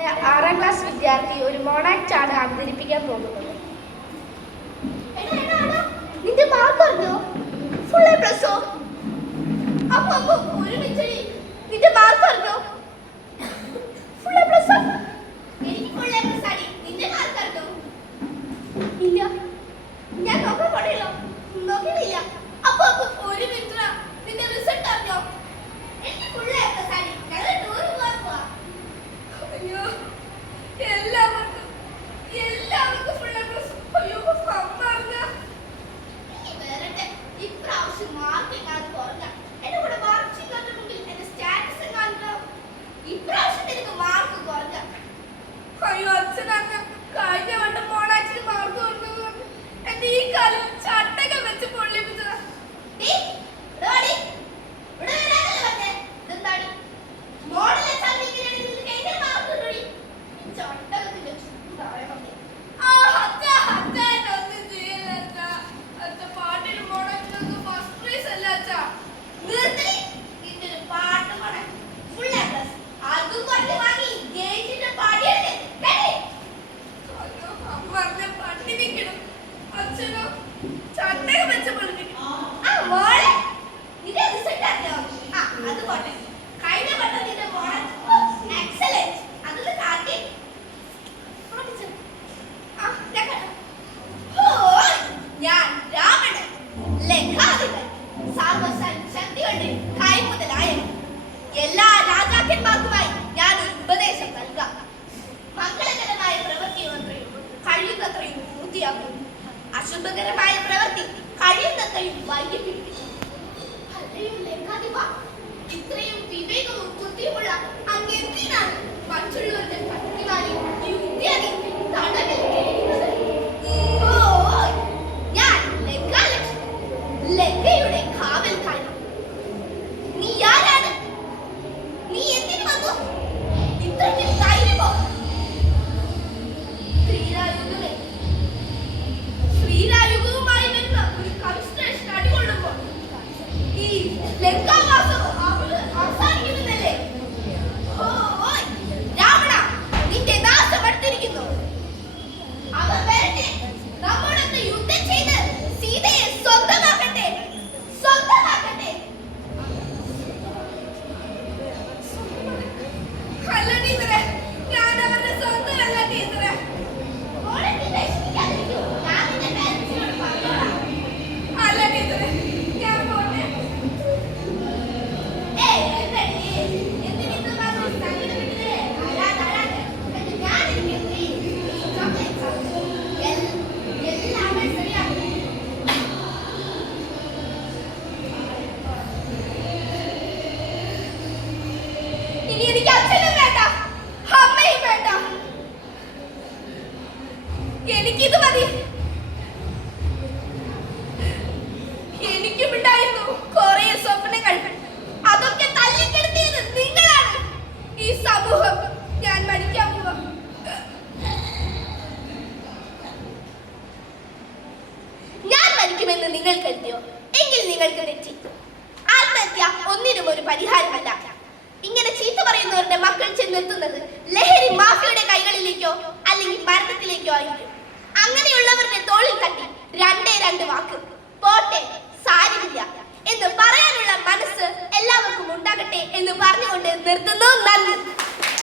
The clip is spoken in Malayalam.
6ാം ക്ലാസ് വിദ്യാർത്ഥി ഒരു മോണാക്ട് ആണ് അവതരിപ്പിക്കാൻ പോകുന്നത്. നിന്റെ മാർക്ക് പറഞ്ഞോ? ഫുൾ എ പ്ലസോ? അപ്പൊ ഒരു മിനിറ്റ്, നിന്റെ മാർക്ക് പറഞ്ഞോ? ഫുൾ എ പ്ലസോ? എനിക്ക് ഫുൾ എ പ്ലസ് ആണ്. നിന്റെ മാർക്ക് പറഞ്ഞോ? ഇല്ല, ഞാൻ നോക്കാൻ പാടില്ല, നോക്കിയില്ല. അപ്പൊ ഒരു മിനിറ്റ്, നിന്റെ റിസൾട്ട് അറിഞ്ഞോ? എനിക്ക് ഫുൾ എ പ്ലസ് ആണ്. ഞങ്ങൾ ടൂർ പോവാൻ പോവാ. അയ്യോ, എല്ലാവർക്കും ഫുൾ എ പ്ലസ്. അയ്യോ, അമ്മ ഇപ്രാവശ്യം മാർക്ക് ഞാൻ കുറഞ്ഞ എന്റെ കൂടെ വാർഷികത്തിൽ എന്റെ സ്റ്റാറ്റസ് കാണുക. ഇപ്രാവശ്യം എനിക്ക് മാർക്ക് കുറഞ്ഞ. അയ്യോ അച്ഛനങ്ങ് കഴിഞ്ഞ വട്ടം മോണാക്ടിന് മാർക്ക് കുറഞ്ഞു. എന്റെ ഈ കാലം ചട്ടകൾ വെച്ച് പൊള്ളിപ്പിച്ചതാ. എല്ലാ രാജാക്കന്മാർക്കുമായി ഞാൻ ഒരു ഉപദേശം നൽകാം. മംഗളകരമായ പ്രവൃത്തി കഴിയുന്നത്രയും പൂർത്തിയാക്കും. അശുഭകരമായ പ്രവൃത്തി കഴിയുന്നത്രയും വൈകിപ്പിക്കും. ഇത്രയും വിവേകവും ബുദ്ധിയുമുള്ള അങ്ങെന്തിനാണ് മറ്റുള്ളവരുടെ പട്ടികാലി ഈ ഉദ്യാനി തടവിൽ കഴിയുന്നത്? ഞാൻ ലങ്കയുടെ കാവൽക്കാരൻ. നീ ആരാണ്? നീ എന്തിനു വന്നു? ഇത്രയ്ക്ക് ധൈര്യമോ? ശ്രീരായുഗവുമായി വരുന്ന ഒരു കൺസ്ട്രക്ഷൻ അടികൊള്ളുമ്പോൾ ഈ ലങ്കാവാസം അവസാനിക്കുന്നില്ലേ? രാവണ, നിന്റെ നാശം അടുത്തിരിക്കുന്നു. അവർ വരട്ടെ, നമ്മോടൊന്ന് യുദ്ധം ചെയ്ത് സീതയെ സ്വന്തമാക്കട്ടെ. അല്ല ടീച്ചറെ, ഞാൻ അവരുടെ സ്വന്തമല്ല ടീച്ചറെ. അല്ല ടീച്ചറെ, ഞാൻ പോട്ടെ. ഇനി എനിക്ക് അച്ഛനും വേണ്ട, അമ്മയും വേണ്ട. എനിക്കിത് മതി. എനിക്കുമുണ്ടായിരുന്നു കുറെ സ്വപ്നങ്ങൾ. അതൊക്കെ തല്ലിക്കെടുത്തിയത് നിങ്ങളാണ്. ഈ സമൂഹം ഞാൻ മരിക്കാൻ പോവാ. ഞാൻ മരിക്കുമെന്ന് നിങ്ങൾ കരുതിയോ? എങ്കിൽ നിങ്ങൾക്ക് തെറ്റി. ആത്മഹത്യ ഒന്നിനും ഒരു പരിഹാരമല്ല. ഇങ്ങനെ ചീത്ത പറയുന്നവരുടെ മക്കൾ ചെന്നെത്തുന്നത് ലഹരി മാഫിയയുടെ കൈകളിലേക്കോ അല്ലെങ്കിൽ മരണത്തിലേക്കോ ആയിരിക്കും. അങ്ങനെയുള്ളവരുടെ തോളിൽ തട്ടി രണ്ട് വാക്ക് പോട്ടെ, സാരമില്ല എന്ന് പറയാനുള്ള മനസ്സ് എല്ലാവർക്കും ഉണ്ടാകട്ടെ എന്ന് പറഞ്ഞുകൊണ്ട് നിർത്തുന്നു. നന്ദി.